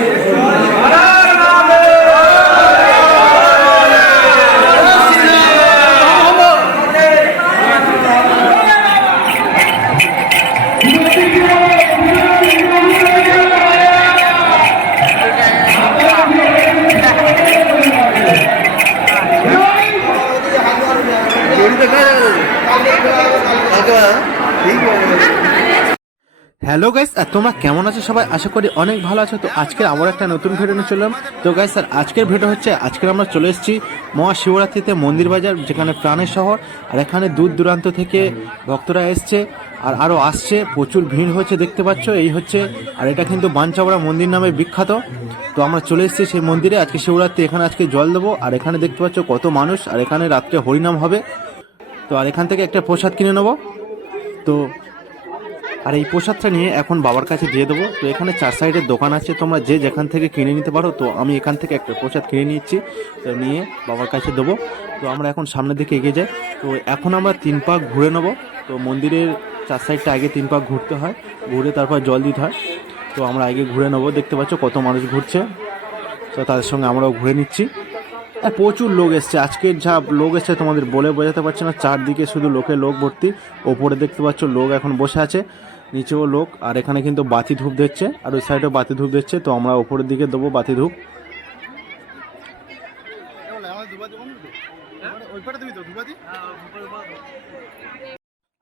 Amén. Hello guys, আর তোমরা কেমন আছো? সবাই আশা করি অনেক ভালো আছো। তো আজকে আবার একটা নতুন ভিডিও নিয়ে চললাম। তো গাইস স্যার আজকের ভিডিও হচ্ছে আজকে আমরা চলে এসেছি মহাশিবরাত্রিতে মন্দির বাজার, যেখানে প্রাণের শহর, আর এখানে দূর দূরান্ত থেকে ভক্তরা এসছে, আর আরও আসছে, প্রচুর ভিড় হচ্ছে, দেখতে পাচ্ছ? এই হচ্ছে, আর এটা কিন্তু বাঞ্চাবড়া মন্দির নামে বিখ্যাত। তো আমরা চলে এসেছি সেই মন্দিরে, আজকে শিবরাত্রি, এখানে আজকে জল দেবো, আর এখানে দেখতে পাচ্ছ কত মানুষ, আর এখানে রাত্রে হরিনাম হবে। তো আর এখান থেকে একটা প্রসাদ কিনে নেব। তো আর এই প্রসাদটা নিয়ে এখন বাবার কাছে দিয়ে দেবো। তো এখানে চার সাইডের দোকান আছে, তোমরা যে যেখান থেকে কিনে নিতে পারো, তো আমি এখান থেকে একটা প্রসাদ কিনে নিচ্ছি, তো নিয়ে বাবার কাছে দেবো। তো আমরা এখন সামনের দিকে এগিয়ে যাই। তো এখন আমরা তিন পাক ঘুরে নেব। তো মন্দিরের চার সাইডটা আগে তিন পাক ঘুরতে হয়, ঘুরে তারপর জল দিতে হয়। তো আমরা আগে ঘুরে নেব, দেখতে পাচ্ছ কত মানুষ ঘুরছে। তো তাদের সঙ্গে আমরাও ঘুরে নিচ্ছি। আর প্রচুর লোক এসছে। আজকের যা লোক এসছে তোমাদের বলে বোঝাতে পারছি না, চারদিকে শুধু লোকে লোক ভর্তি। ওপরে দেখতে পাচ্ছ লোক এখন বসে আছে। নিচেও লোক, আর এখানে কিন্তু বাতি ধূপ দিচ্ছে, আর ওই সাইডেও বাতি ধূপ দিচ্ছে, তো আমরা ওপরের দিকে দেবো বাতি ধূপ।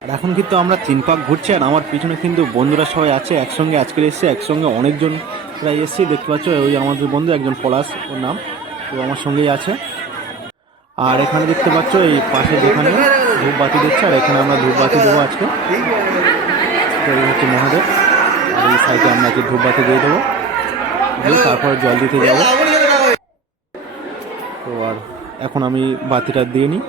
আর এখন কিন্তু আমরা তিন পাক ঘুরছি, আর আমার পিছনে কিন্তু বন্ধুরা সবাই আছে, একসঙ্গে আজকে এসছে, একসঙ্গে অনেকজন প্রায় এসছি, দেখতে পাচ্ছ, ওই আমাদের বন্ধু, একজন পলাশ, ওর নাম, তো আমার সঙ্গেই আছে। আর এখানে দেখতে পাচ্ছ, এই পাশে যেখানে ধূপ বাতি দিচ্ছে, আর এখানে আমরা ধূপ বাতি দেবো আজকে। তো এই হচ্ছে মহাদেব। আর এই সাইডে আমরা যে ধূপবাতি দিয়ে দেবো তারপর জল দিতে যাব। তো আর এখন আমি বাতিটা দিয়ে নিই।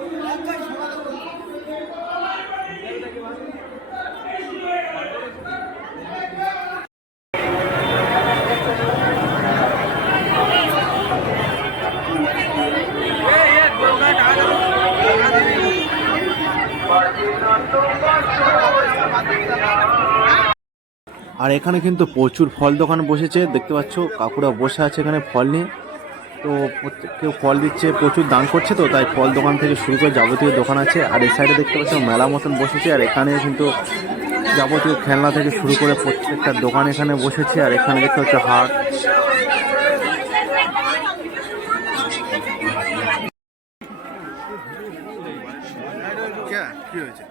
আর এখানে কিন্তু প্রচুর ফল দোকান বসেছে, দেখতে পাচ্ছ, কাকুরা বসে আছে এখানে ফল নিয়ে। তো কেউ ফল দিচ্ছে, প্রচুর দাম করছে তো, তাই ফল দোকান থেকে শুরু করে যাবতীয় দোকান আছে। আর এই সাইডে দেখতে পাচ্ছ, মেলা মতন বসেছে, আর এখানে কিন্তু যাবতীয় খেলনা থেকে শুরু করে প্রত্যেকটা দোকান এখানে বসেছে। আর এখানে দেখতে পাচ্ছ, হাট। কি হয়েছে?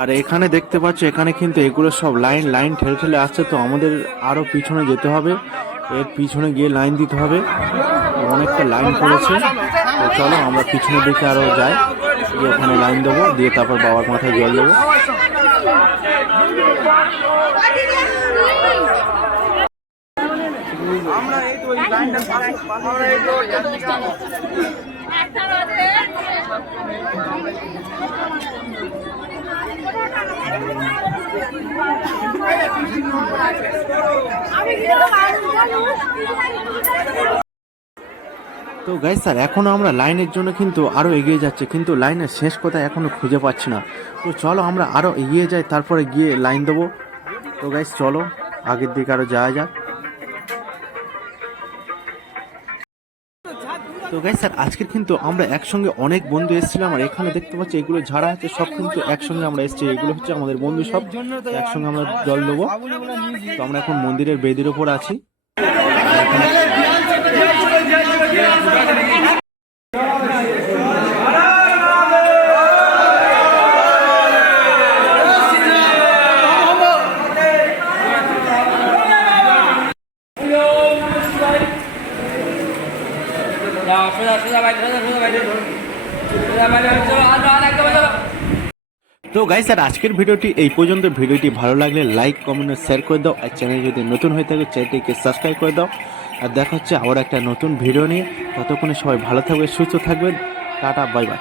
আর এখানে দেখতে পাচ্ছ, এখানে কিন্তু এগুলো সব লাইন লাইন ঠেলে ঠেলে আসছে, তো আমাদের আরও পিছনে যেতে হবে। এর পিছনে গিয়ে লাইন দিতে হবে। অনেকটা লাইন পড়েছে। তো চলো আমরা পিছনের দিকে আরও যাই। গিয়ে ওখানে লাইন দেবো দিয়ে তারপর বাবার মাথায় জল দেবো। তো গাই স্যার এখনও আমরা লাইনের জন্য কিন্তু আরও এগিয়ে যাচ্ছে, কিন্তু লাইনের শেষ কথা এখনও খুঁজে পাচ্ছি না। তো চলো আমরা আরও এগিয়ে যাই, তারপরে গিয়ে লাইন দেবো। তো গাইস চলো, আগের দিকে আরও যাওয়া যাক। তো গাই স্যার আজকের কিন্তু আমরা একসঙ্গে অনেক বন্ধু এসেছিলাম আর এখানে দেখতে পাচ্ছি, এগুলো ঝাড়া আছে সব কিন্তু একসঙ্গে আমরা এসেছি, এগুলো হচ্ছে আমাদের বন্ধু সব, একসঙ্গে আমরা জল দেবো। তো আমরা এখন মন্দিরের বেদির ওপর আছি। তো গাই স্যার আজকের ভিডিওটি এই পর্যন্ত। ভিডিওটি ভালো লাগলে লাইক কমেন্ট শেয়ার করে দাও। আর চ্যানেল যদি নতুন হয়ে থাকে চ্যানেলটিকে সাবস্ক্রাইব করে দাও। আর দেখা হচ্ছে আবার একটা নতুন ভিডিও নিয়ে। ততক্ষণে সবাই ভালো থাকবে, সুস্থ থাকবেন। Tata bye bye